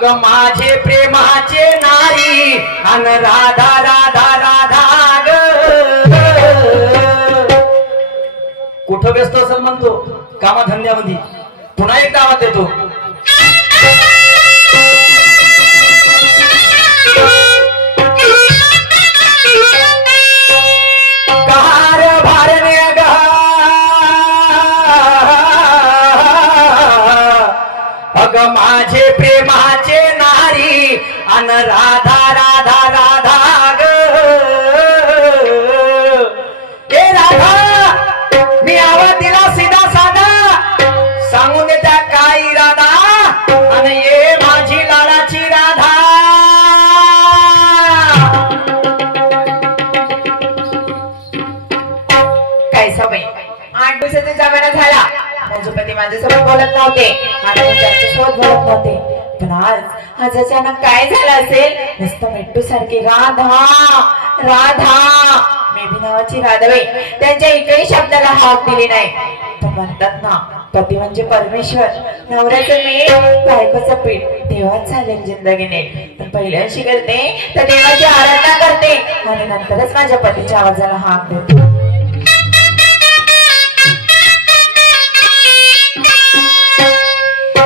अग माझे प्रेमाचे नारी अन राधा राधा राधा ग कुठं व्यस्त असेल म्हणतो कामाधंद्यामध्ये पुन्हा एकदा आवाज देतो कार भारने ग अग माझे प्रेमाचे नारी अन राधा राधा राधा ग ए राधा मी आवाज दिला सीधा साधा सांगून देता काय इरादा आणि ये माझी लाडाची राधा काय सवय 8 दिवसाचा जमाना झाला माझे माझ्यासोबत बोलत नव्हते आणि त्यांच्यासोबत बोलत नव्हते पण आज अचानक काय झालं असेल नुसतं मिट्टू सारखी राधा राधा मी बी नावाची राधाबाई त्यांच्या एकही शब्दाला हाक दिली नाही तर म्हणतात ना पती म्हणजे परमेश्वर नवऱ्याचं मी बायकोचं पीठ देवाच झालेली जिंदगीने पण पहिल्याशी करते तर देवाची आराधना करते आणि नंतरच माझ्या पतीच्या आवाजाला हाक देते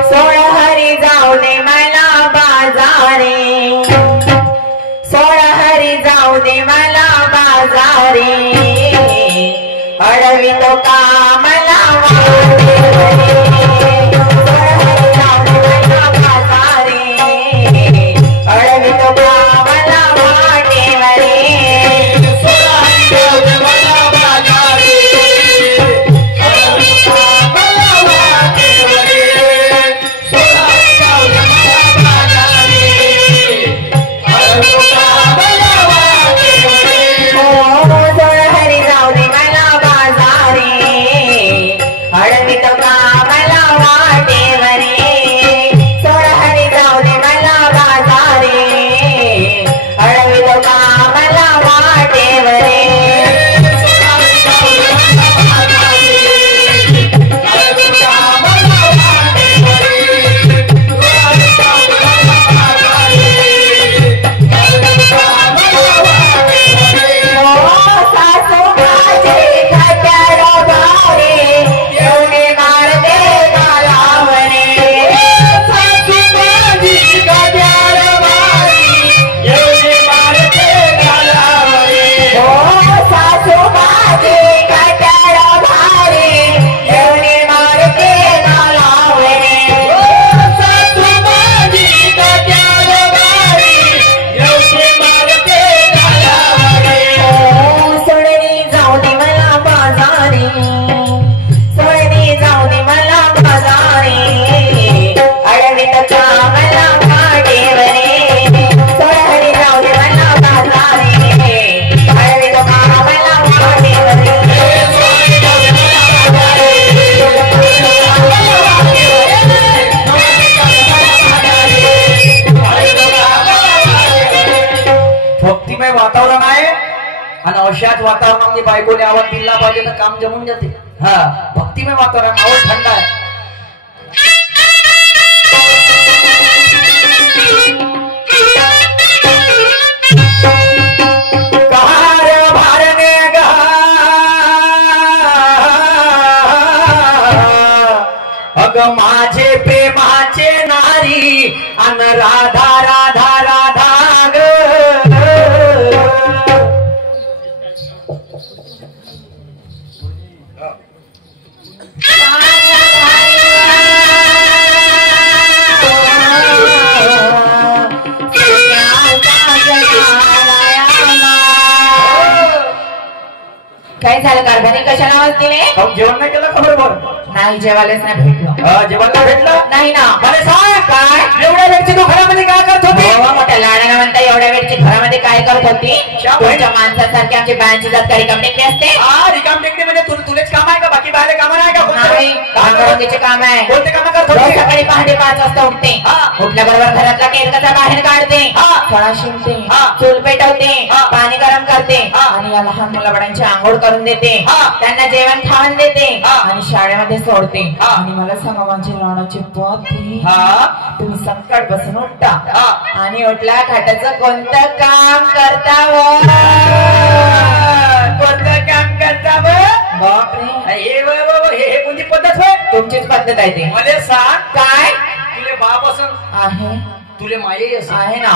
सोळा हरी जाऊ दे मला बाजारे सोळा हरी जाऊ दे मला बाजारे अडवी तो का मला अडवी तो का मला वाटेवरे वातावरण आहे आणि अशाच वातावरणामध्ये बायकोने आवाज दिला पाहिजे तर काम जमून जाते हा भक्तिमय वातावरण माहोल थंड आहे कार भारने गा अग माझे प्रेमाचे नारी अन राधा राधा राधा ग काय झालं कारभारी कशाला आवाज दिले जेवण नाही केलं खबर बरं नाही जेवायलाच नाही भेटलो जेवायला भेटलं नाही ना मला सांग काय एवढ्या वेळची तू घरामध्ये काय करत होती मोठ्या लाडाला म्हणता एवढ्या वेळची घरामध्ये काय करत होती तुमच्या माणसासारखी आमची बायांची जात का रिकाम टेकडी असते रिकाम टेकडी म्हणजे तुलेच काम आहे का बाकी बाहेर काम नाही का पांडुरंगाचे काम आहे. कोणते काम करत रोज होते? सकाळी पहाटे 5 वाजता उठते. उठल्याबरोबर घरातला केरकचा बाहेर काढते, फळा शिंपते, चूल पेटवते, पाणी गरम करते आणि या लहान मुलाबाळांची आंघोळ करून देते, त्यांना जेवण खावण देते आणि शाळेमध्ये सोडते. आणि मला सांगा माझी लहानाची पती, तुम्ही सकाळ बसून उठता आणि उठला खाटाचं कोणतं काम करता हो? कोणतं काम करता बापरे, हे कोणती पद्धत होय? तुमचीच पद्धत आहे ते. मला सांग, काय तुले बाप असं आहे? तुले माये असं आहे ना.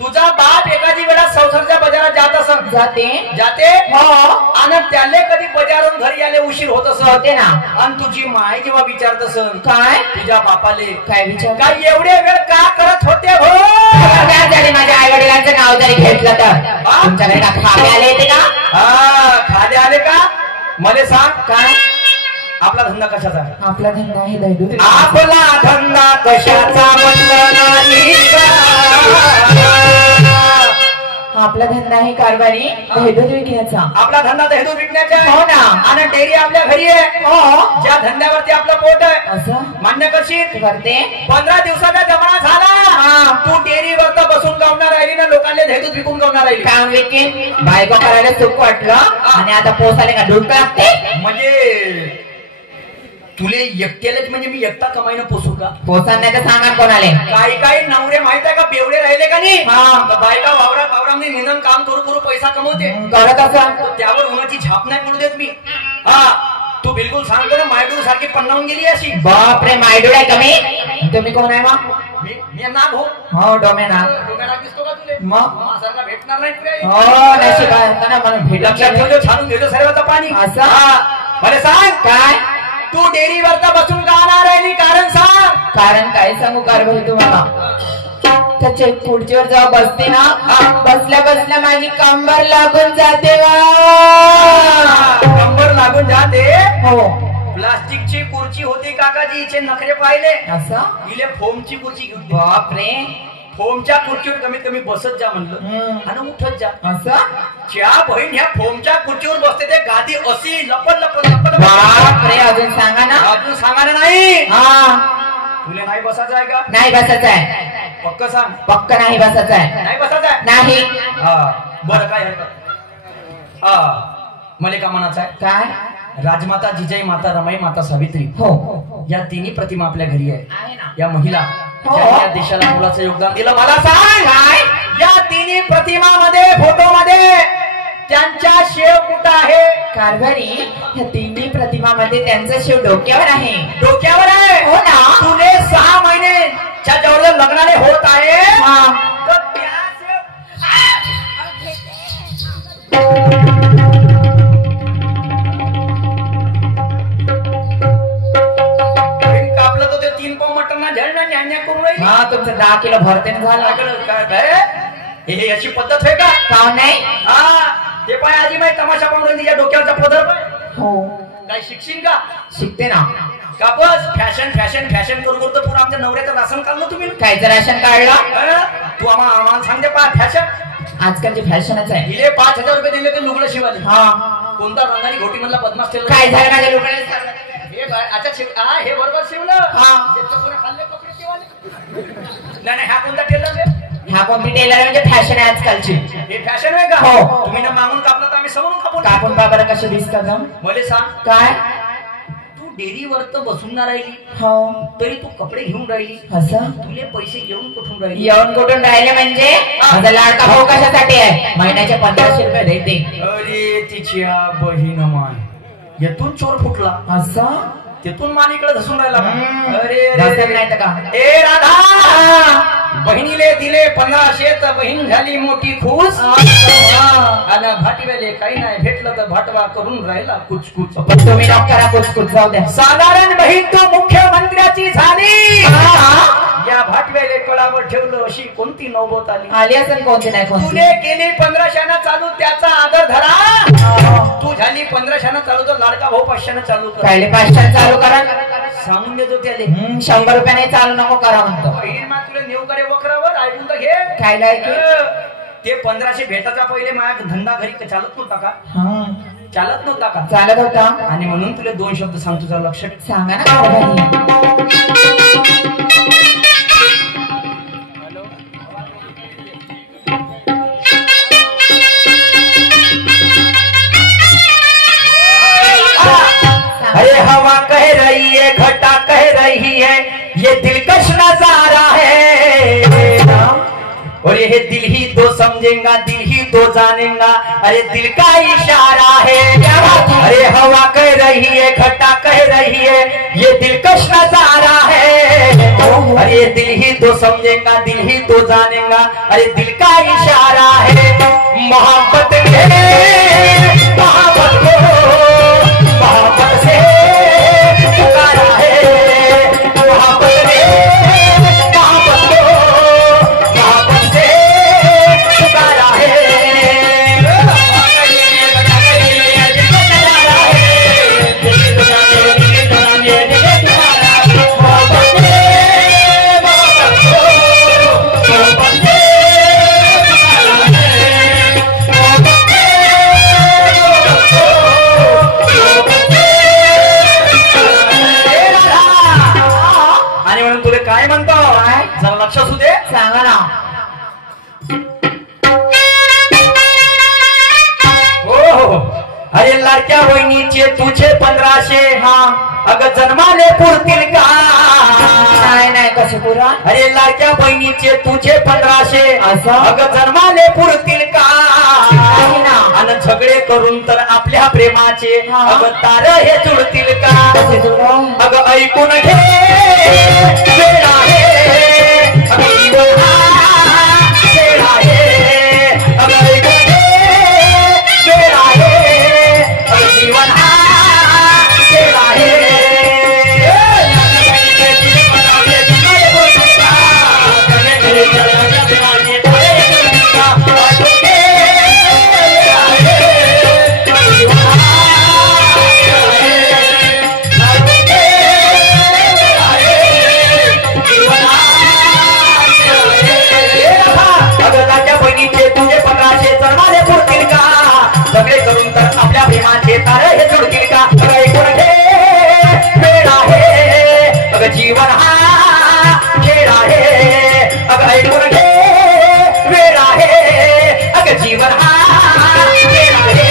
तुझा बाप एखादी वेळा संसारच्या बाजारात जात असं जाते हो. आणि त्याले कधी बाजारून घरी आले उशीर होत असं होते ना. आणि तुझी माय जेव्हा विचारत असं काय तुझ्या बापाले काय विचार काय एवढे वेळ का करत होते हो? माझ्या आई वडिलांचं नाव जरी घेतलं तर तुमच्याकडे का खावे आले येते का? खाले आले का? मला सांग, काय आपला धंदा कशाचा आहे? आपला धंदा आहे दैदूत. आपला धंदा कशाचा म्हटलं नाही का? आपला धंदा आहे कारभारी दैदूत विकण्याचा. आपला धंदा दही दूध विकण्याचा आहे. हो ना. आणि डेअरी आपल्या घरी आहे. हो. ज्या धंद्यावरती आपलं पोट आहे असं मान्य करशील? करते. 15 दिवसाचा जमाना झाला, तू डेअरीवर बसून गावणार राहिली ना, लोकांना दही दूध विकून गावणार राहिली. काम विकेन बायको करायला सुख वाटलं आणि आता पोसाले का ढूक लागते. म्हणजे तुले एकट्यालाच, म्हणजे मी एकटा कमाईनं पोसू का? पोसान नाही तर सांगा कोणाले. काही नवरे माहित आहे का बेवडे राहिले का नाही? हा. तर बायका वावरामध्ये निधन काम करू पैसा कमवते, करत असं त्यावर उन्हाची झाप नाही पडू देत मी. तू बिलकुल सांगतो ना मायडू सारखी पन्नावून गेली अशी. बापरे, मायडूळ आहे कमी. तुम्ही कोण आहे मग? मी नाग हो. हो, डोमेना. डोमेना दिसतो का तुले? मग मासाला भेटणार नाही तुला. हो, नशीब आहे ना मला लक्षात भेटलं. ठेवतो, छानून घेतो सर्वांचं पाणी. असं मला सांग, काय तू डेअरीवर बसून गाणार आहे कारण सांग. कारण काय सांगू कारभारी तुम्हाला? त्याच्या खुर्चीवर जेव्हा बसते ना, बसल्या बसल्या माझी कंबर लागून जाते कंबर लागून जाते. हो. प्लास्टिकची खुर्ची होती काकाजी, हिचे नखरे पाहिले. असं इले फोमची खुर्ची घेतली. बापरे, फोमच्या खुर्चीवर कमीत कमी बसत जा म्हणलं आणि उठत जा. असं ज्या बहीण ह्या फोमच्या खुर्चीवर बसते ते गादी अशी लपड लपड लपड. बापरे, अजून सांगा ना. अजून सांगायला नाही. तुला नाही बसायचं आहे का? नाही बसायचं आहे. पक्क सांग. पक्क नाही बसायचं आहे. नाही बसायचं आहे? नाही. बरं, काय हरकत. मला का म्हणायचं आहे? काय? राजमाता जिजाई माता रमाई माता सावित्री, हो, या तिन्ही प्रतिमा आपल्या घरी आहे. आहे ना. या महिला हो. ज्यांनी या देशाला मुलाचं योगदान दिलं. मला सांग, काय? या तिन्ही प्रतिमामध्ये फोटोमध्ये त्यांच्या शेव कुठं आहे? कारभारी, या तिन्ही प्रतिमामध्ये त्यांचं शिव डोक्यावर आहे. डोक्यावर आहे. हो ना. तुले 6 महिन्याच्या जवळ लग्नाने होत आहे. तर त्या कापलं तर ते 3 पाव मटण ना झेल ना न्यान्या करून राहिली. तुमचं 10 किलो भरते झालं. हे अशी पद्धत आहे का? का नाही? ते पाय आजी माहिती तमाशा पाहून तिच्या डोक्यावरचा पदर पाय. हो. काय शिकशील का? शिकते ना. का बस फॅशन फॅशन फॅशन करून करतो. पुन्हा आमच्या नवऱ्याचं राशन काढलं तुम्ही. कायचं राशन काढलं? तू आम्हाला सांगते पा फॅशन. आजकालची फॅशनच आहे. दिले 5,000 रुपये दिले ते लुगडं शिवाले. कोणता रंगाने घोटी मधला बदमाश ठेवला? काय झालं माझ्या लोकांना? हे बरोबर शिवलं. खाल्ले कपडे शिवाले. नाही, हा कोणता टेलर? हा कोणती टेलर म्हणजे फॅशन आहे आजकालची. हे फॅशन आहे का? हो. तुम्ही ना मागून कापलं तर आम्ही समोरून कापून बाबा कसे दिसतात? मला सांग, काय तू डेअरीवर तर बसून ना राहिली, हो, तरी तू कपडे घेऊन राहिली. असं तुले पैसे घेऊन कुठून राहिली? येऊन कुठून राहिले म्हणजे माझा लाडका भाऊ कशासाठी आहे? महिन्याचे 1500 रुपये देते. अरे तिच्या बहीण माय, येथून चोर फुटला. असं तिथून मान इकडे धसून राहिला. अरे नाही तर का? ए राधा, बहिणीले दिले 1500 तर बहीण झाली मोठी खुश. आणि भाटीवाले काही नाही भेटलं तर भाटवा करून राहिला कुचकुच. तुम्ही करा कुचकुच, जाऊ द्या. साधारण बहीण तू मुख्यमंत्र्याची झाली. या भाटव्याले कळावर ठेवलं अशी कोणती नौबत आली असेल? कोणती नाही कोणती. तुले केली 1500 चालू, त्याचा आदर धरा. तू झाली 1500 चालू तर लाडका भाऊ 500 चालू कर. 500 चालू करा सांगून देतो त्याले. 100 रुपयाने चालू नको करा म्हणतो. बहीण मा तुला नेऊ करे वखरावर ऐकून तर घे. काय लायक ते 1500 भेटायचा पहिले माझा धंदा घरी चालत नव्हता का? चालत नव्हता का? चालत होता. आणि म्हणून तुला दोन शब्द सांगतो, जरा लक्ष ठेव. सांगा ना कारभारी. अरे हवा कह रही है, घटा कह रही है, ये दिलकश नजारा है, और ये दिल ही तो समझेगा, दिल ही तो जानेगा, अरे दिल का इशारा है. अरे हवा कह रही है, घटा कह रही है, ये दिलकश नजारा है, अरे दिल ही तो समझेगा, दिल ही तो जानेगा, अरे दिल का इशारा है. मोहब्बत मोहब्बत से पुकारा है, मोहब्बत ने मोहब्बत से पुकारा है. काय म्हणतो? जरा लक्ष असू दे. सांगा ना. हो. अरे लाडक्या बहिणीचे तुझे 1500, हा अगं जन्माले पुरतील का? नाही नाही कसे पुरा. अरे लाडक्या बहिणीचे तुझे 1500, असं अगं जन्माले पुरतील का? नाही ना. आणि झगडे करून तर आपल्या प्रेमाचे अगं तार हे जुळतील का? कसे जुळो? अगं ऐकून घे, वेळ आहे, अगं जीवन हा खेळ आहे, अगं ऐकून घे, वेळ आहे, अगं जीवन हा खेळ आहे. तुझे 1500 जन्माले पुरतील का? सगळे करून तर आपल्या प्रेमाचे तार हे जुळतील का? ऐकून घे, वेळ आहे, अगं जीवन हा खेळ आहे, अगं ऐकून घे, वेळ आहे, अगं जीवन हा खेळ आहे.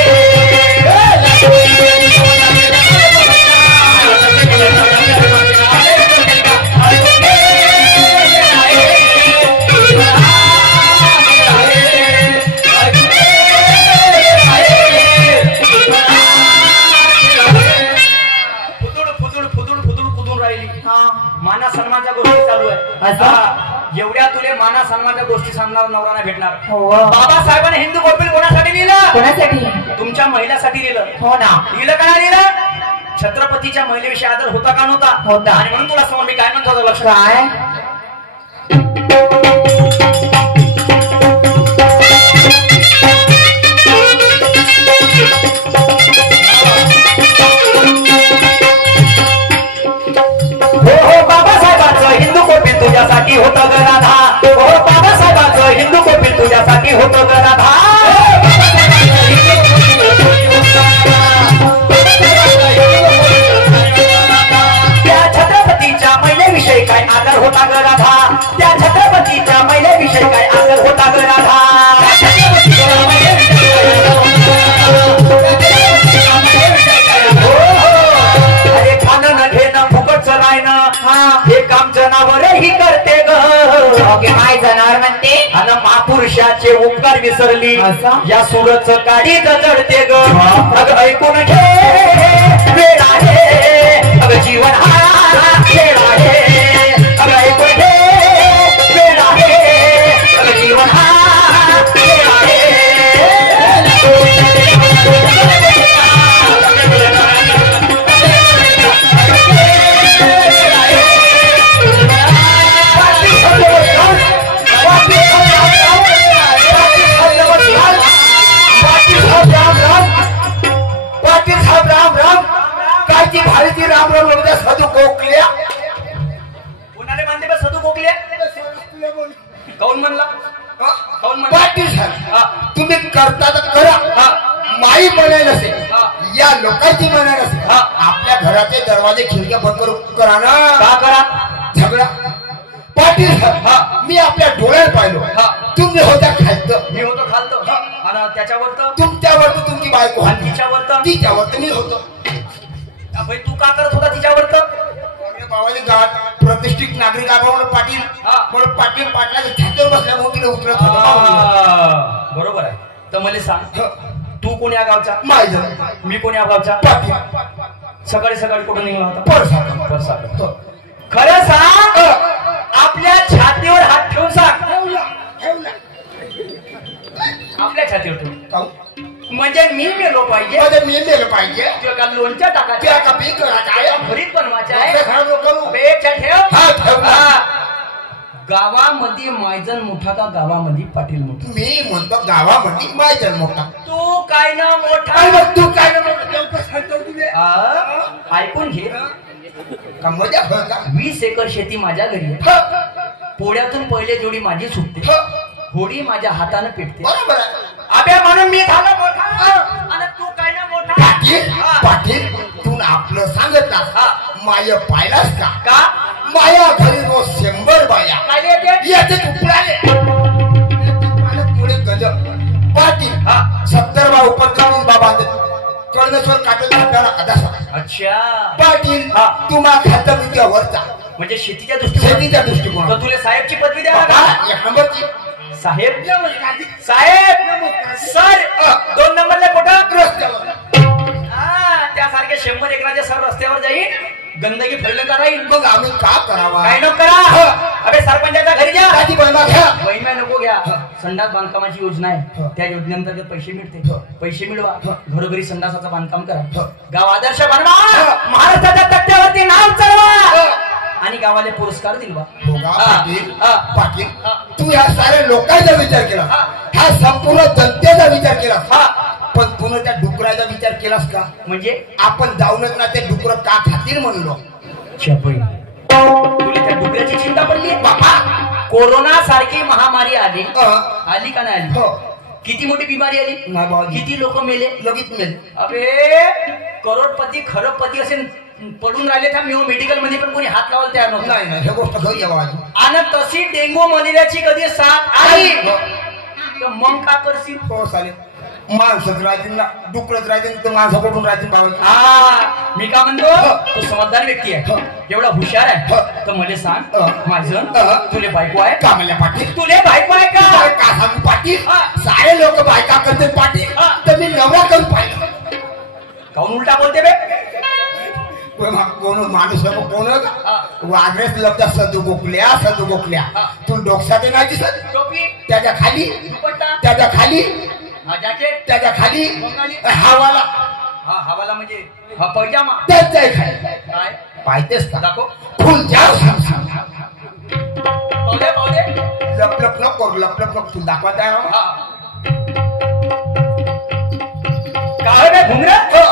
माना सन्मानाच्या गोष्टी चालू आहे. एवढ्या तुले माना सन्मानाच्या गोष्टी सांगणार नवरा नाही भेटणार. बाबासाहेबांनी हिंदू कौपिल कोणासाठी लिहिलं? कोणासाठी? तुमच्या महिलासाठी लिहिलं. हो ना. लिहिलं का लिहिलं? छत्रपतीच्या महिलेविषयी आदर होता का नव्हता? होता. आणि म्हणून तुला समोर मी काय म्हणतो लक्ष काय? तुझ्यासाठी होतं ग राधा, हो बाबासाहेबांचं हिंदू कौपिल तुझ्यासाठी होतं ग राधा. त्या छत्रपतीच्या महिलेविषयी काय आदर होता ग राधा, त्या छत्रपतीच्या महिलेविषयी काय आदर होता ग राधा. अरे खाणं न घेणं फुकटचं राहणं, हे काम जनावरही करते ग. माय जनावर म्हणते. आणि महापुरुषाचे उपकार विसरली, या सूरच गाडी जडते ग. अगं ऐकून घे, वेळ आहे, अगं जीवन हा खेळ आहे, अगं ऐकून घे, वेळ आहे, अगं जीवन हा खेळ आहे. भारतीय राम राम म्हणता साधू कोकल्या. कोणाला म्हणते बा साधू कोकल्या? कौन म्हणला? कौन म्हणला? पाटील साहेब तुम्ही करता तर करा, माई म्हणाय नसे हा. या लोकांची म्हणाय नसे हा. आपल्या घराचे दरवाजे खिडक्या बंद करू करा ना का करा झगडा पाटील साहेब, हा. मी आपल्या डोळ्यात पाहिलो हा. तुम्ही होता खायचं मी होतो खालतो आणि त्याच्यावर तर तुमच्यावर तर तुमची बायको आणि होती. तिच्यावर तर तिच्यावर तर मी होतो भाई तू का करत होता तिच्यावर तर अरे बाबाजी गावात प्रतिष्ठित नागरिक आहे म्हणून पाटील हा. म्हणून पाटील पाटलाच्या छातीवर बसल्यामुळे तिला उतरत होतो बरोबर आहे तर मला सांग ह. तू कोण्या गावचा माझं मी कोण्या गावचा पाटील सकाळी सकाळी कुठून निघाला होता परसा परसाकडे. ह. खरं सांग आपल्या छातीवर हात ठेवून सांग ठेवला आपल्या छातीवर ठेवून काहून? म्हणजे मी मेलो पाहिजे माझं मी नेलं पाहिजे किंवा का लोणच्या त्या टाकायच्या का पीक करायचं आहे भरीत बनवायच्या आपल्या आहे घरात लोकं- बेच्या ठेव हा, ठेवला. हा. गावामध्ये मायजन मोठा का गावामध्ये पाटील मोठा मी म्हणतो गावामध्ये माझं मोठा तू काय ना मोठा काय मग तू काय नेमकं सांगतो तुझे ऐकून घे का मजा हो का 20 एकर शेती माझ्या घरी आहे ह. पोळ्यातून पहिले जोडी माझी सुटते ह. होडी माझ्या हाताने पेटते बरोबर आहे अबे म्हणून मी झालो मोठा आणि तू काय ना मोठा पाटील हा. पाटील तू आपलं सांगतलास हा. माय पाहिलास का का माया घरी रोज 100 बाया काय येते याचे तुपडाले पुढे गजब पाटील हा. 70 बा उपक्रम बाबा कर्णेश्वर काटेल आपल्याला अदासा अच्छा पाटील हा. तुम्हा खातं मी वरचा म्हणजे शेतीच्या दृष्टीकोन शेतीच्या दृष्टिकोन तर तुला साहेबची पदवी द्या का एक नंबरची साहेब साहेब सर 2 नंबरला कुठं रस्त्यावर त्यासारखे 100 एकराचे सर रस्त्यावर जाईल गंदगी फैल कराईल मग आम्ही का करावा काय नको करा अबे सरपंचाच्या घरी जा काची बनवा घ्या वैम्या नको घ्या संडास बांधकामाची योजना आहे त्या योजनेअंतर्गत पैसे मिळते पैसे मिळवा घरोघरी संडासाचं बांधकाम करा गाव आदर्श बनवा महाराष्ट्राच्या तट्ट्यावरती नाव चढवा आणि गावाला पुरस्कार दिलवा हो का पाटील हा. पाटील तू ह्या साऱ्या लोकांचा विचार केला हा संपूर्ण जनतेचा विचार केला हा. पण तुला त्या डुकराचा विचार केलास का म्हणजे आपण जाऊनच ना ते डुकर का खातील म्हणलो छपई तुला त्या डुकऱ्याची चिंता पडली बाबा कोरोना सारखी महामारी आली अं, आली का नाही आली हो किती मोठी बिमारी आली नाही बाबा किती लोक मेले लगेच मेल अबे करोडपती खरबपती असे पडून राहिले त्या मेडिकल मध्ये पण कोणी हात लावायला तयार नव्हतं नाही नाही हे गोष्ट घरी यावं आधी. आणि तशी डेंगू मलेरियाची कधी साथ आली हो. तर मग का करशील हो चालेल माणसंच राहतील ना डुकरच राहतील तर माणसं कुठून राहतील बाबा हा मी का म्हणतो तू समजदार व्यक्ती आहे एवढा हुशार आहे तर मला सांग माझं तुले बायको आहे का म्हणल्या पाटील तुले बायको आहे का काय का सांगू पाटील हा. सारे लोक बायका करते पाटील हा. तर मी नवरा करून पाहिलं काऊन उलटा बोलते बे कोण माणूस कोण वागरेस लब्धा सदू गोकल्या हा. तू डोक्यात नाही दिसत टोपी त्याच्या खाली दुपट्टा त्याच्या खाली जॅकेट त्याच्या खाली बंगाली. हवाला हा हवाला म्हणजे हा पैजामा त्याच्या खाली काय पाहिजेस का दाखव फुल जाव सांग पावले पावले लपलप नको लपलप नको तू दाखवा तयार हा काय बे घुंगरं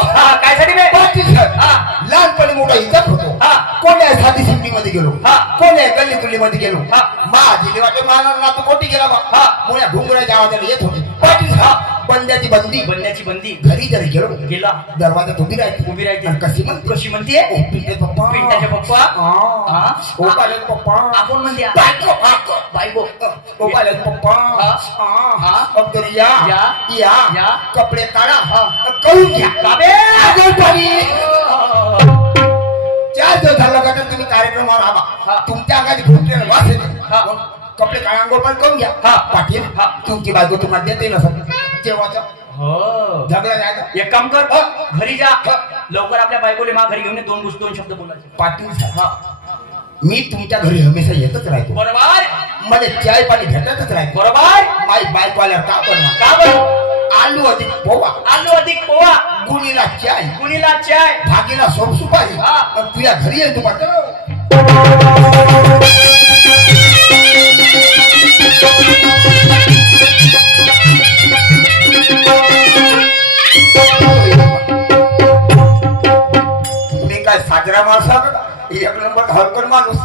हा काय साठी बे पाटील सर हा. लहानपणी मोठा इज्जत होतो हा. कोण्या साधी सिंधी मध्ये गेलो हा. कोण्या गल्ली गुल्ली मध्ये गेलो हा. माझी वाटे मला ना तू कोटी गेला बा हा. मुळ्या घुंगराच्या आवाजाने येत होती पाटील हा. बंद्याची बंदी बनण्याची बंदी घरी जरी गेलो गेला दरवाजात उभी राहते उभी राहते. आणि कशी म्हणते कशी म्हणते ओ पिंटे पप्पा पिंट्याचे पप्पा हा. ओ पाले पप्पा आपण म्हणते बायको बायको बायको ओ पाले पप्पा हा. अब्दुल या या. कपडे काढा हा. करून घ्या काबे आगोल पाणी 4 दिवस झाला का तर तुम्ही कार्यक्रमावर हा. आवा तुमच्या अंगाची फुटलेलं वास येते हा. मग कपडे काढा अंघोळ पण करून घ्या हा. पाटील हा. तुमची बायको तुम्हाला देते नसत जेव्हाचा हो झगडा जायचा एक काम कर हा. घरी जा हा. लवकर आपल्या बायकोले मा घरी घेऊन ये, दोन शब्द बोलायचे पाटील साहेब हा मी तुमच्या घरी हमेशा येतच राहतो बरोबर मला चाय पाणी भेटतच राहतो बरोबर माई बायको आल्यावर का बनवा का बरं आलू अधिक पोवा आलू अधिक पोहा गुणीला चाय कुणीला चाय भागीला सोप सुपारी हा. आणि तुझ्या घरी येईल तू पाटील मी काय साजरा माणसा एक नंबर हलकट माणूस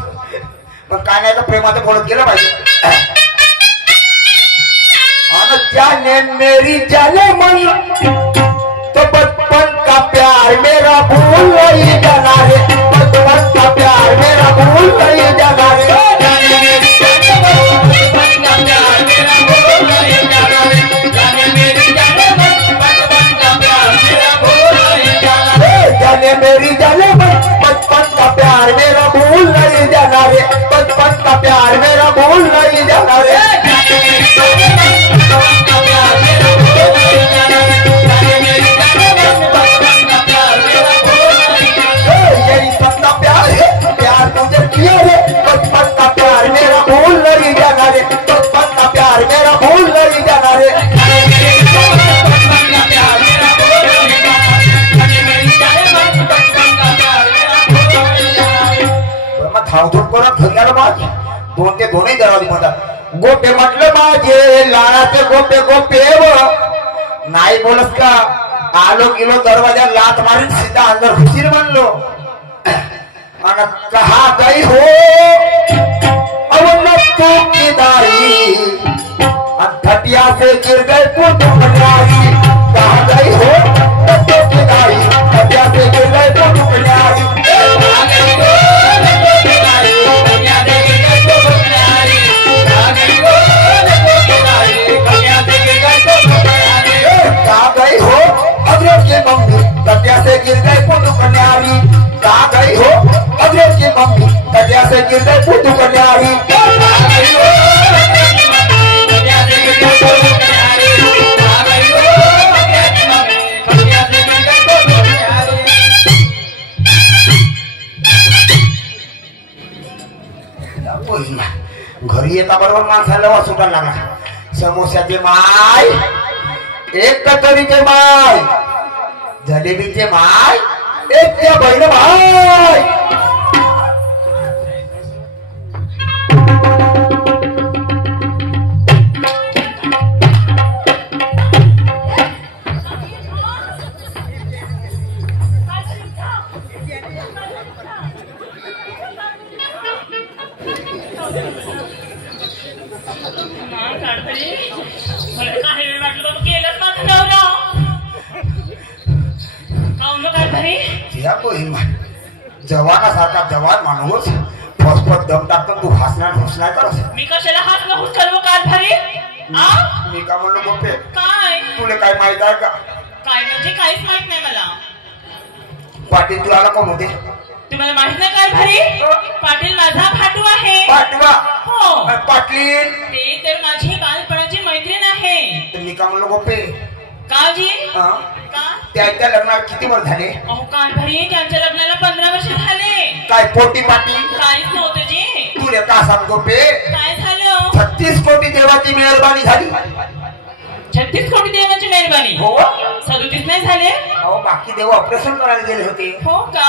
पण काय नाही तर प्रेमाचं बोलत गेलं पाहिजे आणि ज्याने मेरी जाने मन का प्यार मेरा भूल नहीं जाना रे, बचपन का प्यार मेरा भूल नहीं जाना रे, जाने मेरी जाने बचपन का प्यार मेरा भूल नहीं जाना रे, जाने मेरी जाने बचपन का प्यार मेरा भूल नहीं जाना रे, जाने मेरी जाने बचपन का प्यार मेरा भूल नहीं जाना रे, बचपन का प्यार मेरा भूल नहीं जाना रे, जाने मेरी जाने बचपन का प्यार मेरा भूल नहीं जाना रे, जाने मेरी जाने बचपन का प्यार मेरा भूल नहीं जाना रे, यही सच्चा प्यार है, प्यार तुझे किया रे, बचपन का प्यार मेरा भूल नहीं जाना रे, बचपन का प्यार मेरा भूल नहीं जाना रे, जाने मेरी जाने बचपन का प्यार मेरा भूल नहीं जाना रे, जाने मेरी जाने बचपन का प्यार मेरा भूल नहीं जाना रे। मग धावधूप करत घरला माझे दोन ते दोन्ही दरवाजे म्हणतात गोपे म्हटलं माझे लाडाचे गोपे गोपे व नाही बोलस का आलो गेलो दरवाजा लात मारीन सीधा अंदर घुसीर म्हणलो आणि कहा गई हो अवन्न तू की दाई घटिया से गिर गए पुटुकनारी कहा गई हो तू की दाई घटिया से गिर गए पुटुकनारी से गिर गए पुटु कन्यारी कहा गई हो अगले की मम्मी कटिया से गिर गए पुटु कन्यारी घरी येता बरोबर माणसाला वासुटा लागला समोस्याचे माय एक कचोरीचे माय जलेबीचे माय एक त्या बहिण माय जवानासारखा जवान माणूस फसफट दम टाकतो तू हसणार घुसणार कर मी कशाला हात न घुस करवो कारभारी मी का म्हणलो गोपे काय तुला काय माहित आहे का काय म्हणजे काहीच माहित नाही मला पाटील तू आला कोण होते तुम्हाला माहित नाही कारभारी पाटील माझा फाटू आहे पाटवा हो पाटील ते तर माझी बालपणाची मैत्रीण आहे तर मी का म्हणलो गोपे काजी का त्याच्या लग्नाला किती वर्ष झाले अहो कारभारी त्यांच्या लग्नाला 15 वर्ष झाले काय पोटी पाटी काहीच नव्हतं जी तुले का सांग गोपे काय झालं 36 कोटी देवाची मेहरबानी झाली 36 कोटी देवाची मेहरबानी हो 37 नाही झाले अहो बाकी देव ऑपरेशन करायला गेले होते हो का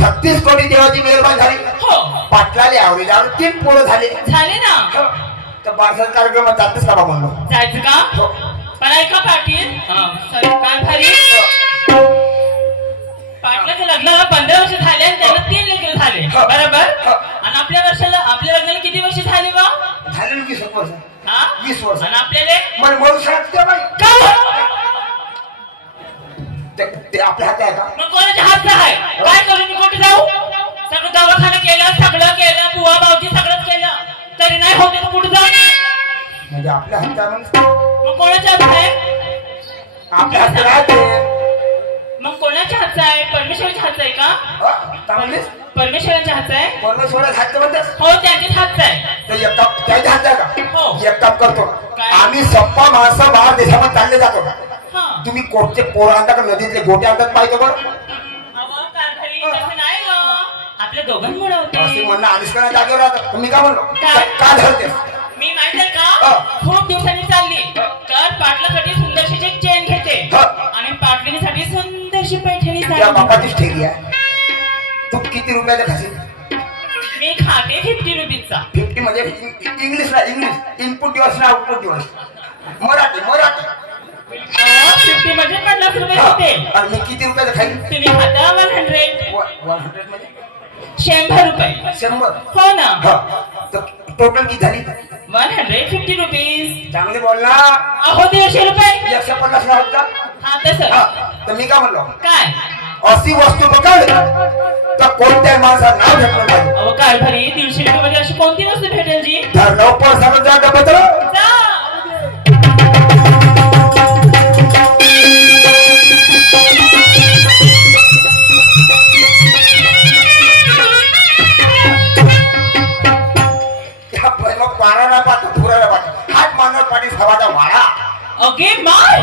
36 कोटी देवाची मेहरबानी झाली हो पाटलाले आवडीला 3 पोरं झाले ना तर बारसाचा कार्यक्रमात जातेच का म्हणलो जायचं का पण ऐका पाटील कारभारी पाटलाच्या लग्नाला 15 वर्ष झाले आणि त्यांना 3 लेकरं झाले बरोबर आणि आपल्या लग्नाला किती वर्ष झाले बा झाले ना 20 वर्ष 20 वर्ष आणि आपल्याला मला मरू शकते ते आपल्या हातात आहे का मग कोणाच्या हातात आहे काय करू मी कुठे जाऊ सगळं दवाखाना सगळं केलं बुवा भाऊजी सगळंच केलं तरी नाही होते तर कुठे जाऊ म्हणजे आपल्या हातात मग कोणाच्या हातात आहे आपल्या हातात राहते मग कोणाच्या हातचा आहे परमेश्वराच्या हातचा आहे का परमेश्वराच्या हातचा आहे परमेश्वराच्या हात म्हणतात हो त्यांच्याच हातचा आहे तर एक कप त्याच्या हात आहे का हो एक कप करतो आम्ही सप्पा माणसं बाहेर देशामध्ये चालले जातो का तुम्ही कोटचे पोरं आणता का नदीतले गोटे आणतात पाहिजे बरं नाही आपल्या दोघांमुळे होते असे म्हणणं आविष्कार जागेवर राहतात तुम्ही का म्हणलो का धरते मी माहित आहे का खूप दिवसांनी चालली तर पाटलासाठी सुंदरशी एक चेन घेते आणि पाटलीसाठी सुंदरशी पैठणी बापाचीच ठेकी आहे तू किती रुपयाचा खाशील मी खाते 50 रुपीचा 50 म्हणजे इंग्लिशला इंग्लिश इनपुट दिवस ना आउटपुट दिवस मराठी 50 म्हणजे 50 रुपये होते आणि मी किती रुपयाचा खाईल तुम्ही खाता 100 म्हणजे 100 रुपये 100 हो ना तर टोटल किती झाली 150 रुपीज चांगले बोल ना अहो 150 रुपये 150 ना होत का हा तसं तर मी काय म्हणलो काय अशी वस्तू पकड तर कोणत्याही माणसाला नाव घेतलं पाहिजे. अहो काय भारी 150 रुपयामध्ये अशी कोणती वस्तू भेटेल जी तर लवकर सांगून जा डबल जा. पाण्याला पाहतो फुरायला पाहतो हात मानवर पाणी हवाचा वाळा. ओके माय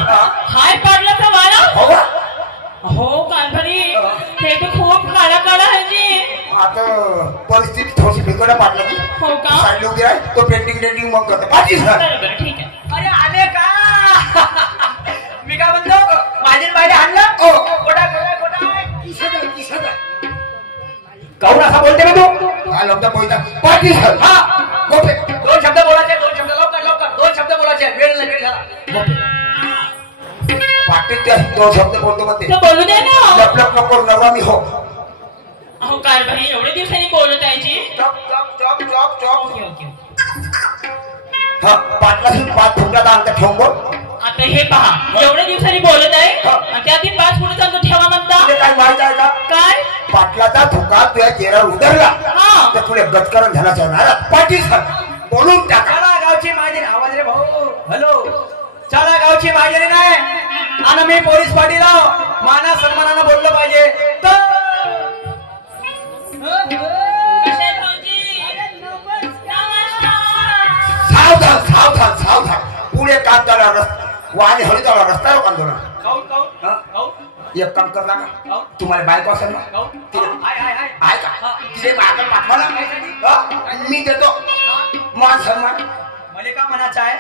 हाय पाडलाचा वाला हो का? हो काय भारी हे तर खूप काळा काळा आहे जी. आता परिस्थिती थोडीशी बिघड पाडलं की हो का साईड उभी आहे तो पेंटिंग मग करतो पाठी सर. बरोबर ठीक आहे. अरे आले का मी काय म्हणतो माझे बाहेर आणलं कोटा काऊन असा बोलते मी तू काय लवकर बोलता पाठी सर. हा गोपे दोन शब्द बोलायचे लवकर दोन शब्द बोलायचे वेळ झाला. पाटील त्या दोन शब्द बोलतो म्हणते तर बोलू दे ना. लपलप नको नवा मी हो. अहो काय भारी एवढ्या दिवसांनी बोलत आहे जी. चॉप ओके ओके हा पाटलाशी 5 फुटाचा अंतर ठेवून बोल. आता हे पहा एवढ्या दिवसांनी बोलत आहे आणि त्याआधी 5 फुटाचा अंतर ठेवा म्हणता तुला काय माहित आहे का काय पाटलाचा धुका तुझ्या चेहऱ्यावर उतरला हा. तर तुला गतकरण झाला चालणार पाटील सर बोलून टाका. चला गावची माझी आवाज रे भाऊ हॅलो चला गावची माझी नाही आणि मी पोलीस पाटील माना सन्मानानं बोललं पाहिजे तर सावधान पुढे काम चालू वाहने हळू चालू रस्त्यावर आंदोलन. एक काम कर ना तुम्हाला बायको असेल ना आहे का तिथे पाठवा ना मी देतो मान सन्मान. मला का म्हणायचं आहे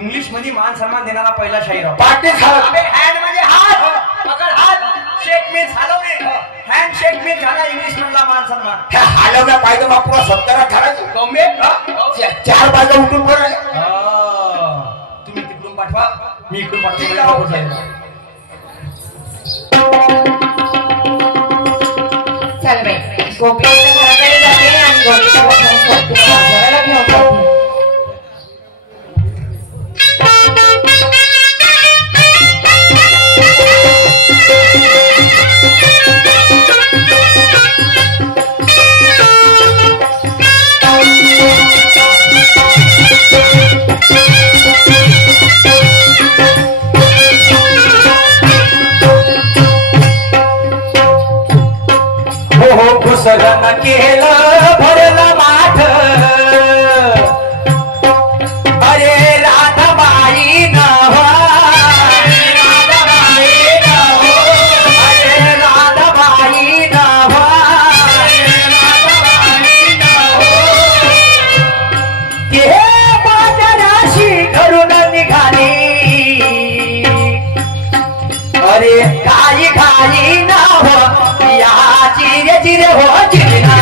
इंग्लिश मध्ये मान सन्मान देणारा पहिला शाहीर पाटील साहेब हँड म्हणजे हात पकड हात शेक मीन्स हलवणे हँड शेक मीन्स झाला इंग्लिश मधला मान सन्मान. ह्या हलवण्या पाहिजे मग पुरा 70-18 कौमे 4 बाजू उठून बोल तुम्ही तिकडून पाठवा मी इकडून पाठवतो. चल बाई गोपीच्या घराकडे जाते आणि गोपीसोबत बाजाराला घेऊन जाते. घुसरण केलं भरलं माठ अरे राधाबाई नव अरे राधाबाई नव ते बाजाराशी घरून निघाली अरे घाई घाई नाव चिरे चिरे हो चिरना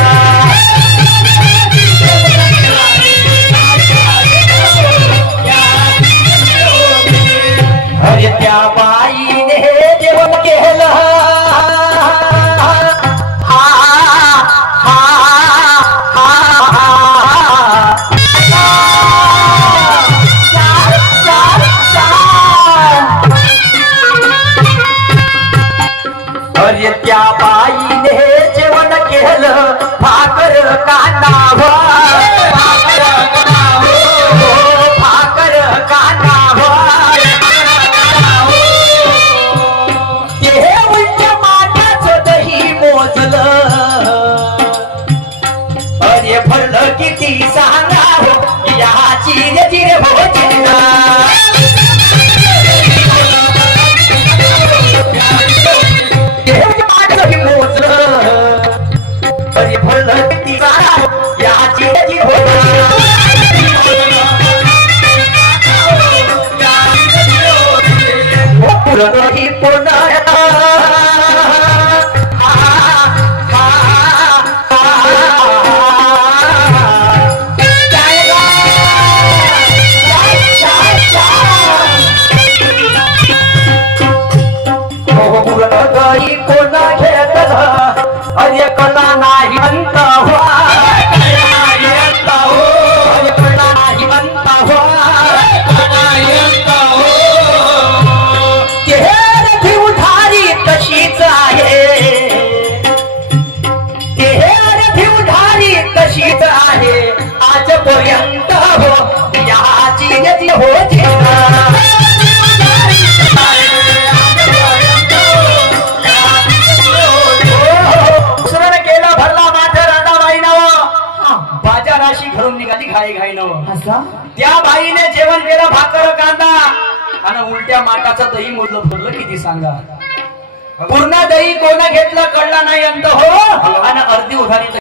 अरे त्या बाईने जेवण केलं अरे त्या बाईने जेवण केलं भाकर कांदाव भाकर कांदाव ते उलट माठाचं दही मोजलं अरे भरलं किती सांगाव या चिरे चिरे हो चिरना अरे भरलं किती सांगाव या चिरे चिरे हो पुरही पुन्हा कोणा घेतलं अरे कला नाही म्हणता यंत हो याची यती हो जिना दुसऱ्याने केला भरला माझ्या राधाबाई नाव बाजा राशी घरून निघाली घाई घाई नाव असं त्या बाईने जेवण केलं भाकर कांदा आणि उलट्या माटाचं दही मोडलं फुरलं किती सांगा पूर्ण दही कोणा घेतलं कळला नाही अंत हो आणि अर्धी उधारी